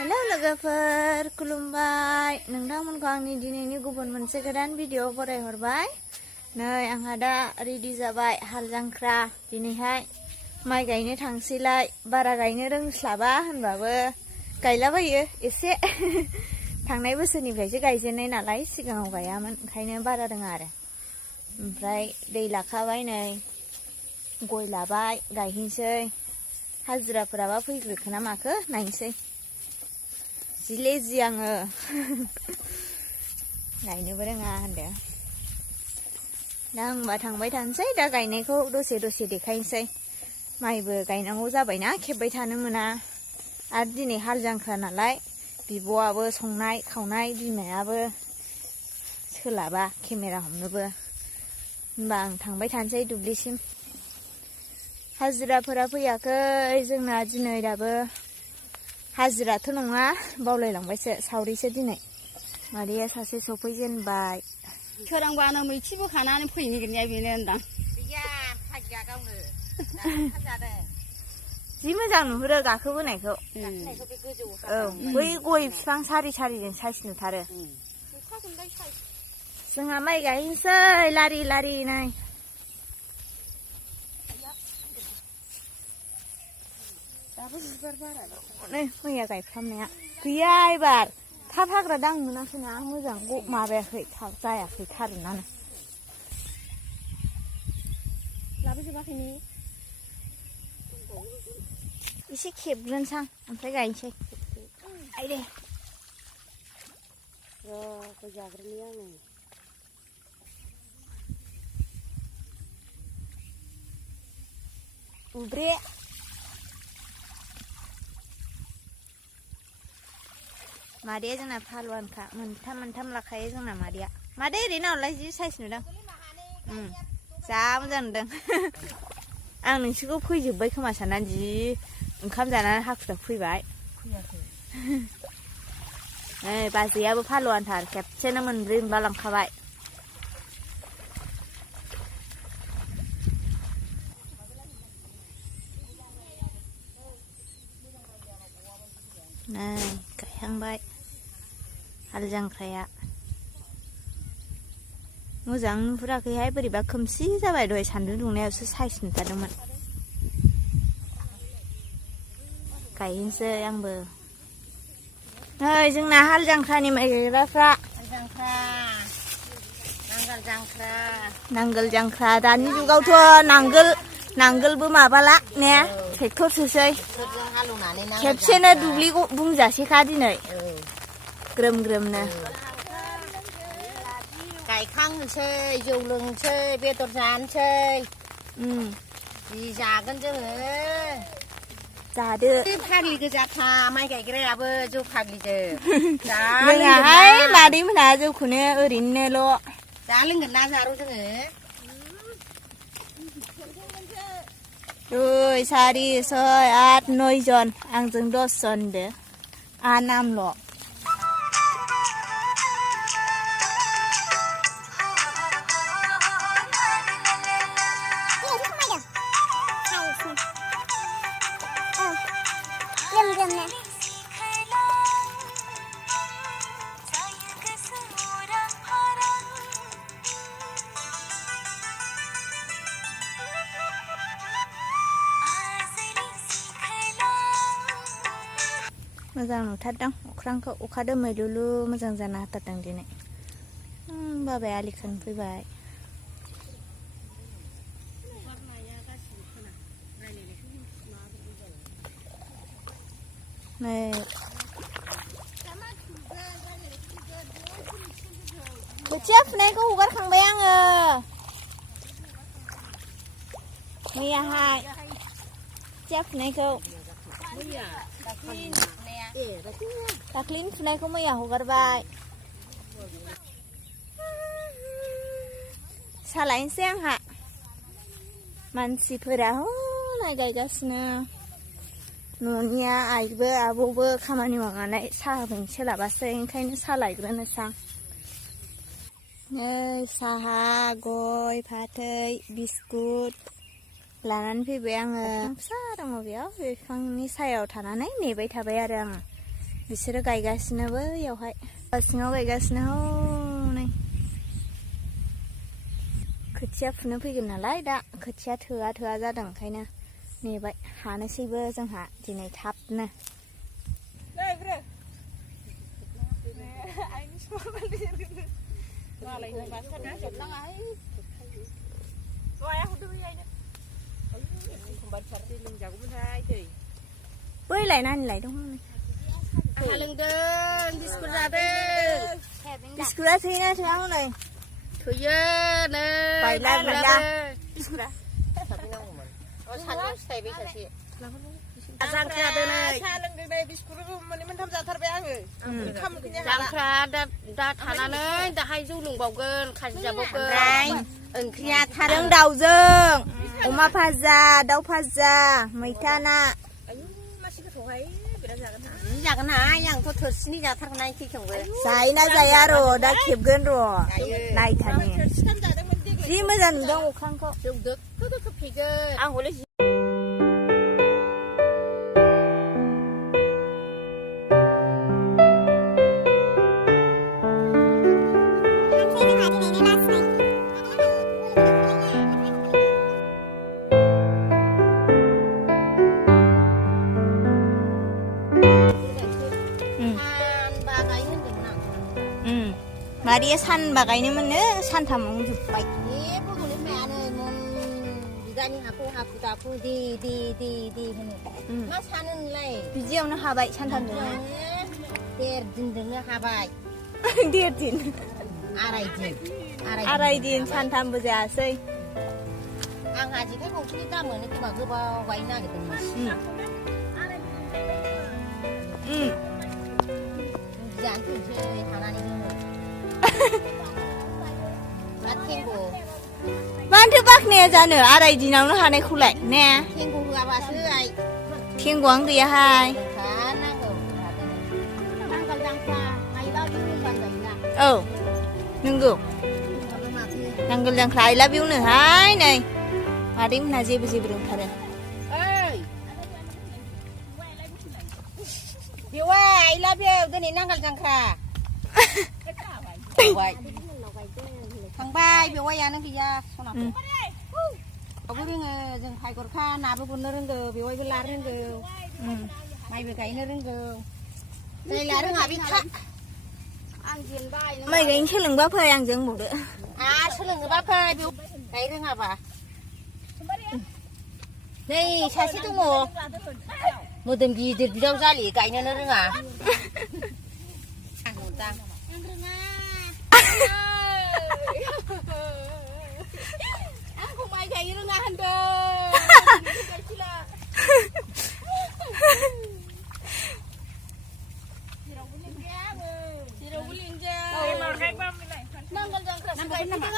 Hello लोगोफोर खुलुमबाय नोंथांमोनखौ आंनि दिनैनि गुबुन मोनसे गोदान भिडिअ फरायहरबाय नै आंहा दा रेडि जाबाय हाल जांख्रा दिनैहाय माइ गायनो थांसैलाय बारा गायनो रोंस्लाबा होनबाबो गायलाबायो एसे थांनाय बोसोरनिफ्रायसो गायजेननाय नालाय सिगाङाव गायामोन ओंखायनो बारा रोङा आरो ओमफ्राय दै लाखाबाय नै गय लाबाय गायहैनोसै हाजिराफोराबा फैग्रोखोना माखो नायनोसै जिलेजि आङो गायनोबो रोङा होनदों दा होनबा थांबाय थानोसै दा गायनायखौ दसे दसे देखायनोसै माइबो गायनांगौ जाबायना खेबबाय थानो मोना आरो दिनै हाल जांख्रा नालाय बिब'आबो संनाय खावनाय बिमायाबो सोलाबा केमेरा हमनोबो होनबा आं थांबाय थानोसै दुब्लिसिम हाजिराफोरा फैयाखै जोंना दिनै दाबो हाजिराथ' नङा बावलायलांबायसो सावरिसो दिनै मादैया सासे सफैजेनबाय सोरांबानो मैथि बोखानानै फैनो नागिरनाया बेनो होनदां गैया फाजिया गावनो जि मोजां नुहुरो गाखोबोनायखौ बे गोजौ औ बै गय बिफां सारि सारिजों साइस नुथारो जोंहा माइ गायनोसै लारि लारि नाय नै मैया गायफ्रामनाया गैया एबार थाब हाग्रा दां मोनाखैना मोजां माबायाखै थाब जायाखै थारुनानो लाबोजोबाखै ने एसे खेबग्रोनसां ओमफ्राय गायनोसै आइ दे गय जाग्रोनि आङो उब्रे मादैया जोंना फालवानखा मोनथाम मोनथाम लाखायो जोंना मादैया मादै ओरैनो हरलाय जि साइस नुदों जा मोजां नुदों आं नोंसोरखौ फैजोब्बाय खोमा साननानै जि ओंखाम जानानै हाखु दाखु फैबाय नै बाजैयाबो फालवानथार खेबसेनो मोनब्रै मोनबा लांखाबाय नै गायहांबाय हाल जांख्राया मोजां नुहुराखैहाय बोरैबा खोमसि जाबाय दहाय सान्दुं दुंनायावसो साइस नुथारदोंमोन गायहैनोसै आंबो नै जोंना हाल जांख्रानि माइ गायग्राफ्रा नांगोल जांख्रा दानि जुगावथ' नांगोलबो माबाला ने ट्रेक्टरसोसै खेबसेनो दुब्लि बुंजासेखा दिनै ग्रोम ग्रोमनो गायखांनोसै जौ लोंनोसै बेदर जानोसै जि जागोन जोङो जादो फाग्लि गोजाखा माइ गायग्रायाबो जौ फाग्लिजों लोङाहाय मादैमोनहा जौखौनो ओरैनोल' जा लोंगोन ना जारौ जोङो 2, 4, 6, 8, 9 जन आंजों 10 जन दे नामल' मोजां नुथारदों अख्रांखौ अखा दोमैलुलु मोजां जाना होथारदों दिनै बाबाया आलि खोनो फैबाय नै खोथिया फुनायखौ हगारखांबाय आङो मैयाहाय खोथिया फुनायखौ दाख्लैनि फुनायखौ मैया हगारबाय सालायनोसै आंहा मानसिफोरा माइ गायगासिनो न'निया आइबो आबौबो खामानि मावनानै साहा होनो सोलाबासै ओंखायनो साहा लायग्रोनोसै आं नै साहा गय फाथै बिस्कुट लानानै फैबाय आङो फिसा दङ बेयाव बिफांनि सायाव थानानै नेबाय थाबाय आरो आङो बिसोरो गायगासिनो बैयावहाय सिङाव गायगासिनो हनै खोथिया फुनो फैगोन नालाय दा खोथिया थोआ जादों ओंखायनो नेबाय हानोसैबो जोंहा दिनै थाबनो बै लायनानै लायदों आंहा लोंदों बिस्कुट जादों बिस्कुटा थोयोना थोआ हनै थोयो नै बायला बायला बिस्कुटा सारनांगौमोन सानैयाव सिथायबाय सासे जांख्रा दोनै साहा लोंदों नै बिस्कुट मोननै मोनथाम जाथारबाय आङो ओंखाम उखैनो हाला जांख्रा दा थानानै दाहाय जौ लोंबावगोन खाजि जाबावगोन ओंख्रिया जों दाउजों अमा भाजा दाउ भाजा मैथा ना जागोनहाय आंथ' थोरसिनि जाथारगोन खेखेंबो जायोना जाया र' दा खेबगोन र' नायथारनि जि मोजां नुदों अख्रांखौ जौ दोखो दोखो फेगोन आं हले मारिया सानबा गायनो मोनो सानथामावनो जोब्बाय बिगानि हाखौ हाखु दाखु दे होनो मा सानो नोंलाय बिदियावनो हाबाय सानथामजोंनो देर दिनजोंनो हाबाय देर दिन आराय दिन सानथामबो जायासै आंहा जेखाइ गंसेनि दाम मोनो खोमा गोबाव गायनो नागिरदोंमोन जानो फैनोसै हानानै मानोथो बाखनाया जानो आराय दिनावनो हानायखौलाय ने थेंग' होआबासो आइ थेंग'आनो गैयाहाय औ नंगौ नांगोल जांख्रा आइ लाभ इउनो हाय नै मादै मोनहा जेबो रोंथारो बेवाय आइ लाभ इउ दिनै नांगोल जांख्रा थांबाय बेवायानो गैया सनाखौ रोङो जों भाय गरखा नाबो गुरनो रोंगौ बेवायबो लानो रोंगौ माइबो गायनो रोंगौ जाय ला रोङा बे था आं जेनबाय माइ गायनो सोलोंबा फै आंजों बुंदो सोलोङोबा फै गाय रोङाबा नै सासे दङ मोदोम गिदिर बिदाव जालि गायनोनो रोङा आंखौ माइ गायनो रोङा होनदों जेरावबो लिंजाया नांगोल जांख्रा गायफैदों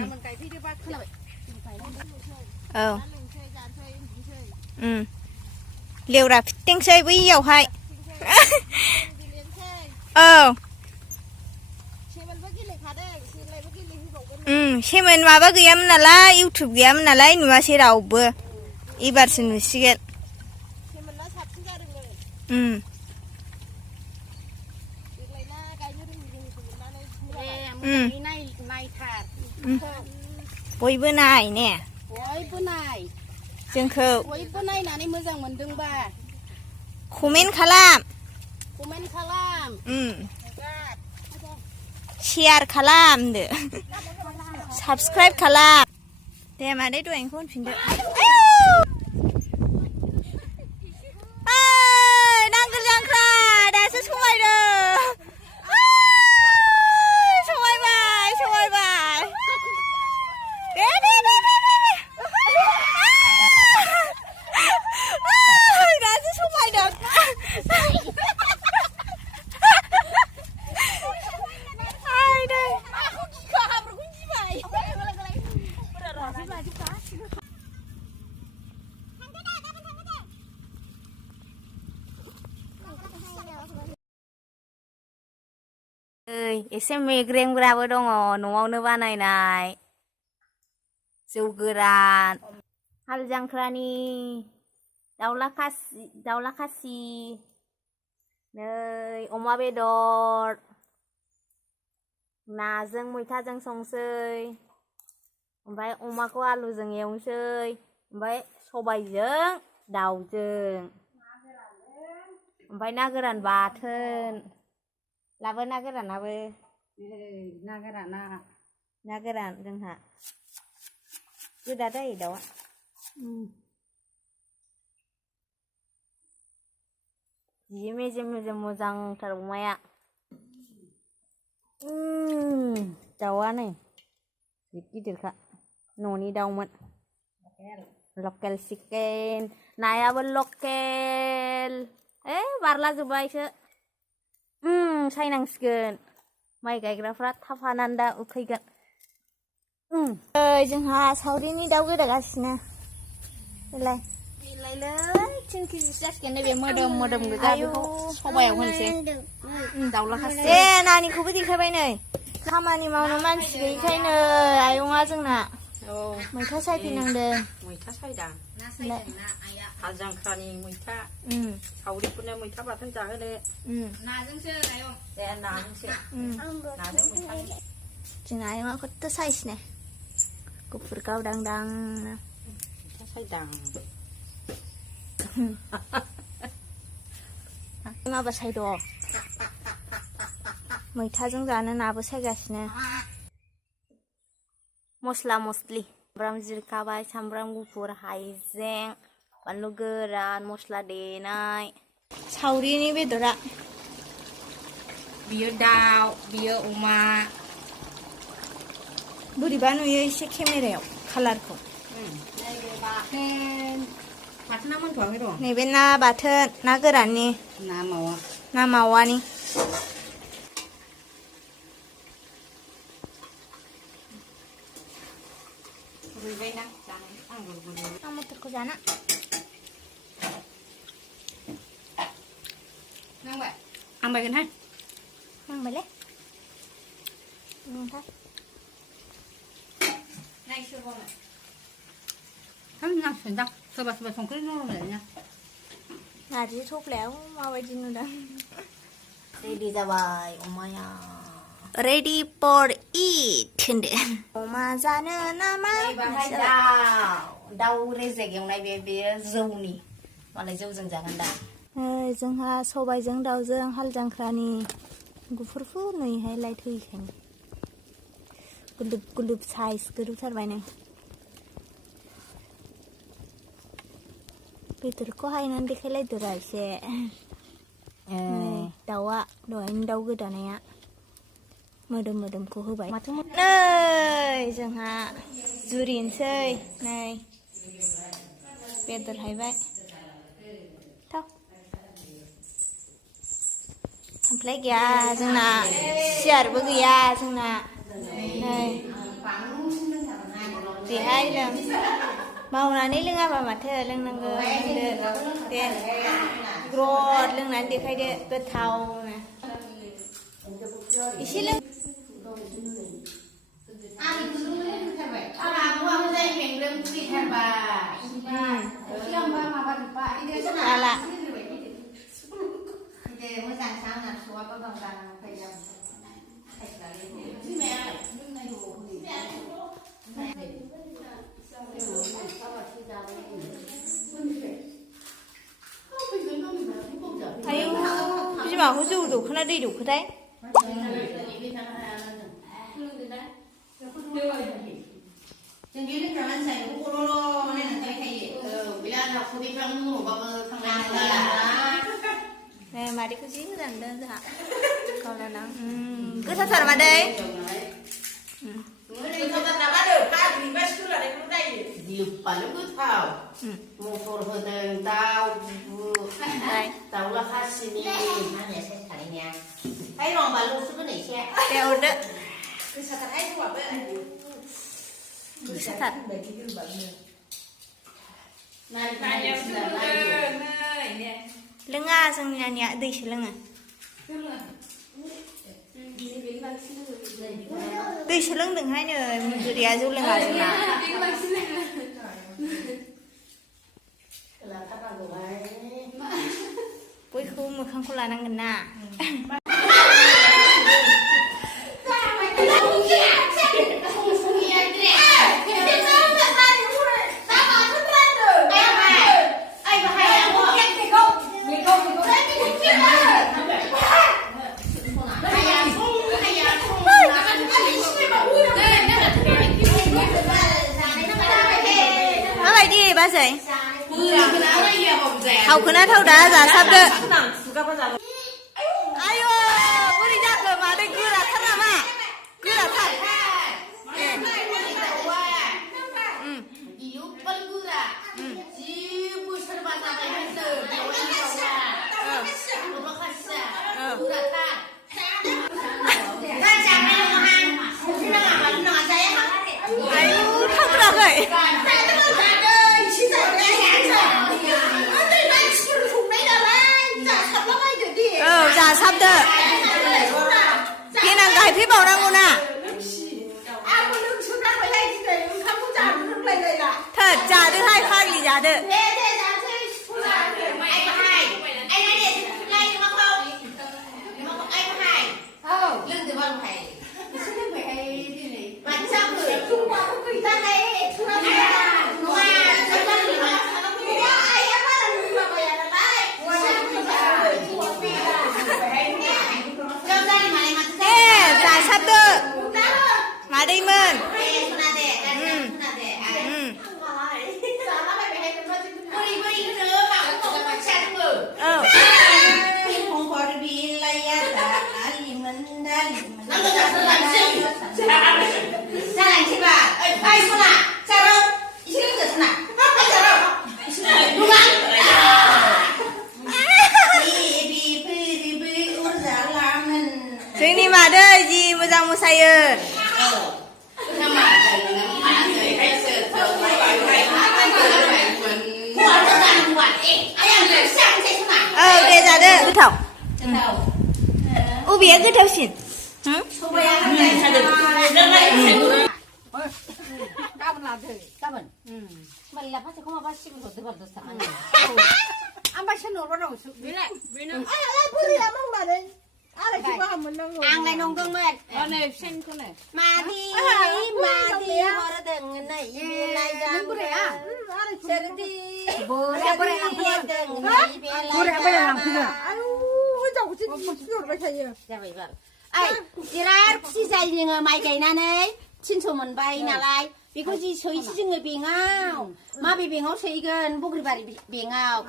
आङो गायफैदोबा खोनाबाय औ लेवरा फिटिंसै बैयावहाय औ सेमोन माबा गैयामोन नालाय इउटुब गैयामोन नालाय नुवासै रावबो एबारसो नुसिगोन बयबो नाय ने बयबो नाय जोंखौ बयबो नायनानै मोजां मोनदोंबा कमेन्ट खालाम शेयार खालामदो साबस्क्राइब खालाम दे मादै दहायनिखौ होनफिनदो नांगोल जांख्रा दासो समायदों समायबाय दे दासो समायदों एसे मेग्रेंग्राबो दङ न'आवनो बानायनाय जौ गोरान हाल जांख्रानि दाउला खासि नै अमा बेदर नाजों मैथाजों संसै ओमफ्राय अमाखौ आलुजों एवनोसै ओमफ्राय सबायजों दाउजों ओमफ्राय ना गोरान बाथोन लाबो ना गोरानाबो ना गोराना ना गोरान जोंहा गोदा जायो दाउआ जि मेजेम मेजेम मोजांथार अमाया दाउआ नै गिदिरखा न'नि दाउमोन लकेल चिकेन नायाबो लकेल बारला जोब्बायसो सायनांसिगोन माइ गायग्राफ्रा थाब हानानै दा उखैगोन जोंहा सावरिनि दाउ गोदागासिनो बेलाय थिन केजिसो जासिगोन नैबे मोदोम मोदोम गोजा बेखौ सबायाव होनोसै दाउला खासि नानिखौबो देखायबाय नै खामानि मावनो मानसि गैयिखायनो आयंआ जोंना मैथा सायफैनांदों मैथा सायदां हाल जांख्रानि मैथा सावरिफोरनो मैथा बाथोन जाहोनो नाजोंसो आयं नाजोंसो नाजों मैथा जोंना आयंआ खथ' सायसिनो गुफुर गावदांदां मैथा सायदां माबा सायद' मैथाजों जानो नाबो सायगासिनो मस्ला मस्लि सामब्राम जिरखाबाय सामब्राम गुफुर हाइजें बानलु गोरान मस्ला देनाय सावरिनि बेदरा बियो दाउ बियो अमा बोरैबा नुयो एसे केमेरायाव कालारखौ बाथोना मोनथ'वाखै र' नैबे ना बाथोन ना गोराननि ना मावानि रुइबायना जानाय आं मटरखौ जाना नांबाय नांबायगोनहाय नांबायलै नोंथां नायसोबावनो नांसिगोनदां सोरबा सोरबा संख्रि नांलायना नारजि थफ्लायाव माबायदि नुदों रेडि जाबाय अमाया रेडि फर इट होनदो अमा जानो नामा दाउ रेजेक एवनाय बेयो जौनि मालाय जौजों जागोन दा जोंहा सबायजों दाउजों हाल जांख्रानि गुफुरफोर नैहाय लाइट होयैखायनो गुलुब गुलुब साइज गोदौथारबाय नै बेदरखौ हायनानै देखायलायदोरा एसे दाउआ दहायनि दाउ गोदानाया मोदोम मोदोमखौ होबाय माथो नै जोंहा जुरिनोसै नै बेदर हायबाय थाव खामफ्लाय गैया जोंना सियारबो गैया जोंना नै बेहाय लों मावनानै लोङाबा माथो लोंनांगौ लोंदो दे ग्रद लोंनानै देखायदो गोथावनो एसे लों हाला आयौ बिमाखौ जौ दौखोना दै दौखोथाय मादैखौ जि मोजां नुदों जोंहा गावलाना गोथावथार मादै गोथाव मटर होदों दाउ दाउला खासिनि रं बानलुसो होनो एसे दे हरदो गोसाथारहाय जौआबो गोसाथार लोङा जोंनि नानिया दैसो लोङो दैसो लोंदोंहाय नै मुजुरिया जौ लोङा जोंना बयखौबो กูมือข้างคนละนั่งกันน่ะอะไรดีบ้าเสยเขาคือหน้าเท่าดาจ่าซับเด้ออายุบริจาคเลยมาได้กูละท่านมากูละท่านอายุเท่าไหร่เลยจ่าซับเด้อพี่นางไก่พี่บอกนางกูน่ะเถิดจ่าด้วยให้ข้างอีจ่าเด้อจ่าซับเด้อมาได้เมินซึ่งนี่มาเด้อจีมุจังมุไซเออเกจ่าเด้อคือเถ่าอุเบียคือเถ่าสินĂn này nông cưng mệt. Mà đi họ đã từng này này ra. Sẽ đi. Bố đã từng chị dạy gì người mày cái này xin số mình bay nào lại vì có gì chơi chứ người bị ngao mà bị ngao chơi gần bốc đi bà bị ngao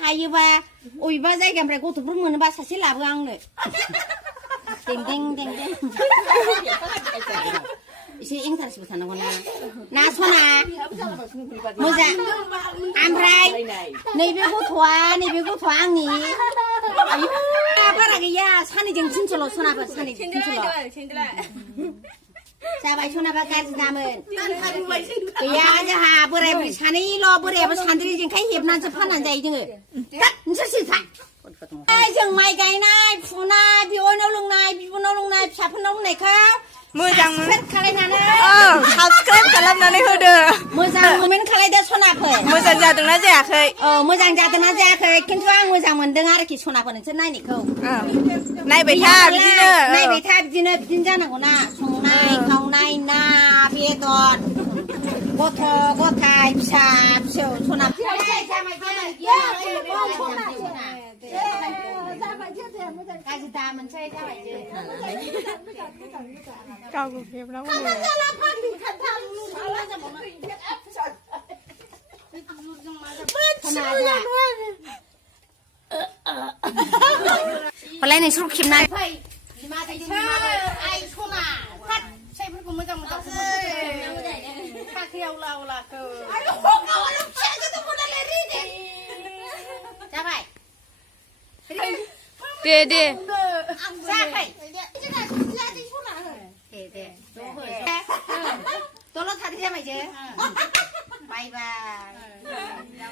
hay như ba ui ba dây cầm lại cô tụi mình ba sẽ làm ngang này ting ting ting ting isi ing thar sebut sana kona na sona moza amrai nei be ko thwa angni ayu bara ge ya sani jeng chincholo sona ba sani chincholo Sabai sona ba gar damen ya ja ha borai bri sani lo borai ba sandri jeng kai hebnan se phanan jai जोङो tat nse si fa जों माइ गायनाय फुनाय बिवनाव लोंनाय बिबुनाव लोंनाय फिसाफोरनाव लोंनायखौ मोजां खालायनानै साबसक्राइब खालामनानै होदो मोजां कमेन्ट खालायदो सनाफोर मोजां जादोंना जायाखै मोजां जादोंना जायाखै खिन्थु आं मोजां मोनदों आरोखि सनाफोर नोंसोर नायनायखौ नायबाय था बिदिनो जानांगौना संनाय खावनाय ना बेदर गथ' गथाय फिसा फिसौ सना गाज्रि दा मोनसै जाबायसो गावबो फेब्ला Palai nih suruh kimna. Dede. Tolong tadi sama aja. Bye bye.